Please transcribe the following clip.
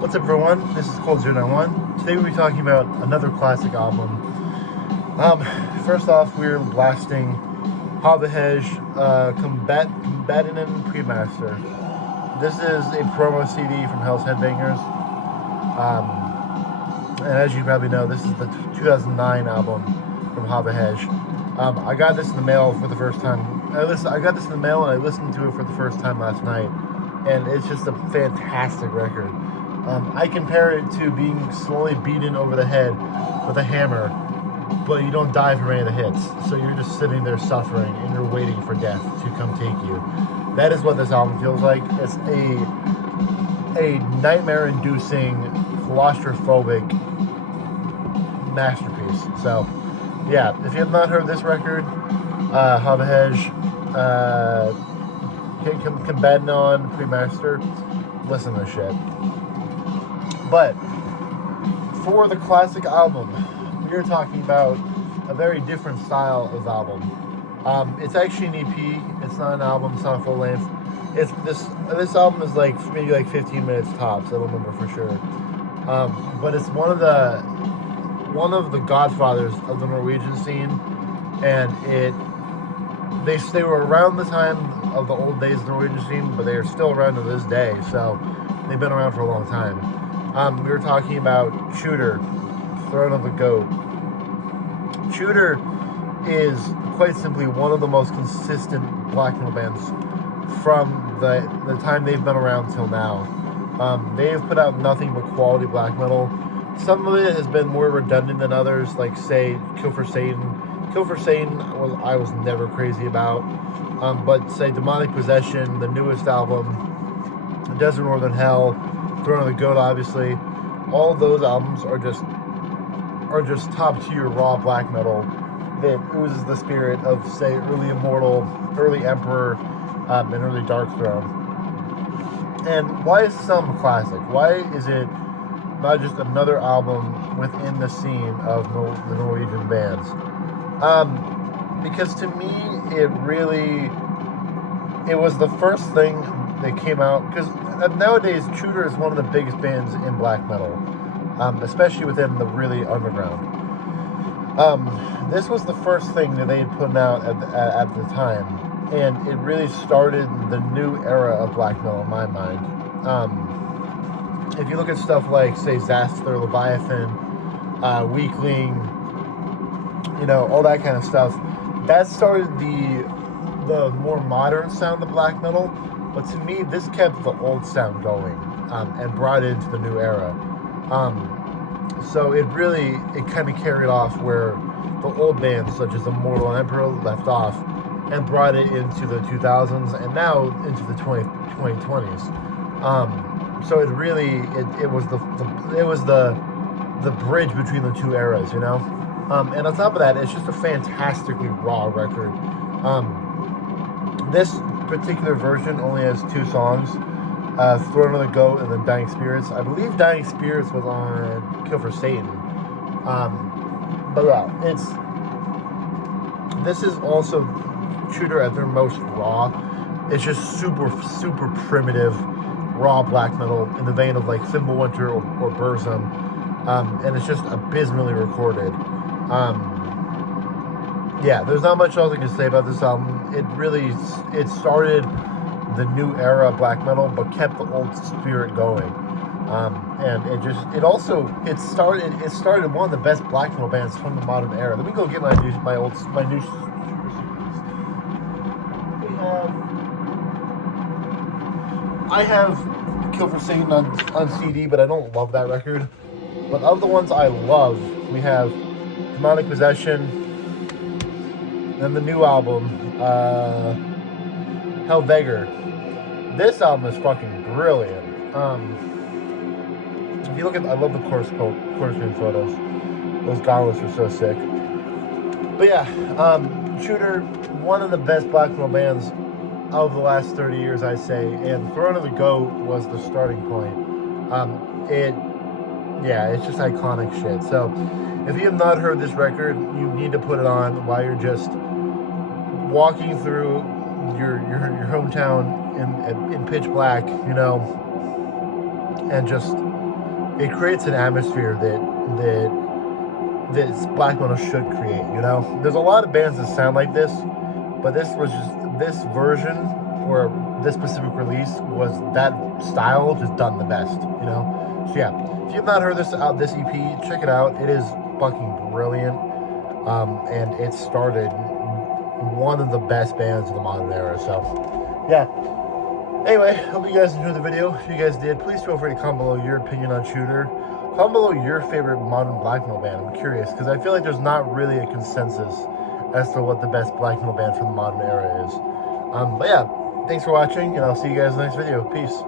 What's up, everyone? This is tsjuder-throne. Today we'll be talking about another classic album. First off, we're blasting Havahej, Combatinen Premaster. This is a promo CD from Hell's Headbangers. And as you probably know, this is the 2009 album from Havahej. I got this in the mail for the first time. I got this in the mail and I listened to it for the first time last night. And it's just a fantastic record. I compare it to being slowly beaten over the head with a hammer, but you don't die from any of the hits. So you're just sitting there suffering and you're waiting for death to come take you. That is what this album feels like. It's a nightmare-inducing, claustrophobic masterpiece. So, yeah, if you have not heard this record, Havahej, Combatinen Premaster, listen to this shit. But for the classic album, we are talking about a very different style of album. It's actually an EP. It's not an album. It's not full length. It's this album is like maybe like 15 minutes tops. I don't remember for sure. But it's one of the godfathers of the Norwegian scene, and they were around the time of the old days of the Norwegian scene, but they are still around to this day. So they've been around for a long time. We were talking about tsjuder-throne of the Goat. Tsjuder is quite simply one of the most consistent black metal bands from the time they've been around till now. They have put out nothing but quality black metal. Some of it has been more redundant than others, like say Kill for Satan. Kill for Satan I was never crazy about. But say Demonic Possession, the newest album, Desert Northern Hell, Throne of the Goat, obviously, all of those albums are just top tier raw black metal that oozes the spirit of, say, early Immortal, early Emperor, and early Darkthrone. And why is this album a classic? Why is it not just another album within the scene of the Norwegian bands? Because to me, it was the first thing that came out, because nowadays Tsjuder is one of the biggest bands in black metal, especially within the really underground. This was the first thing that they had put out at the time, and it really started the new era of black metal in my mind. If you look at stuff like, say, Zaster, Leviathan, Weakling, all that kind of stuff, that started the more modern sound of black metal. But to me, this kept the old sound going, and brought it into the new era. So it kind of carried off where the old bands such as Immortal and Emperor left off, and brought it into the 2000s and now into the 2020s. So it was the bridge between the two eras, And on top of that, it's just a fantastically raw record. This particular version only has 2 songs, Throne of the Goat and then Dying Spirits. I believe Dying Spirits was on Kill for Satan. But yeah, this is also Tsjuder at their most raw. It's just super, super primitive, raw black metal in the vein of like Fimbulwinter or Burzum. And it's just abysmally recorded. Yeah, there's not much else I can say about this album. It started the new era of black metal, but kept the old spirit going. And it started one of the best black metal bands from the modern era. Let me go get my new. I have Kill for Satan on CD, but I don't love that record. But of the ones I love, we have Demonic Possession, and the new album, Helvegr. This album is fucking brilliant. If you look at, I love the course screen photos. Those gauntlets are so sick. But yeah, Tsjuder, one of the best black metal bands of the last 30 years, I'd say. And Throne of the Goat was the starting point. It's just iconic shit. So if you have not heard this record, you need to put it on while you're just walking through your hometown in pitch black, and just it creates an atmosphere that black metal should create. You know, there's a lot of bands that sound like this, but this version or this specific release was that style just done the best. You know, so yeah, if you've not heard this EP, check it out. It is fucking brilliant, and it started one of the best bands of the modern era. So yeah. Anyway, hope you guys enjoyed the video. If you guys did, please feel free to comment below your opinion on Tsjuder. Comment below your favorite modern black metal band. I'm curious, because I feel like there's not really a consensus as to what the best black metal band from the modern era is. But yeah, thanks for watching, and I'll see you guys in the next video. Peace.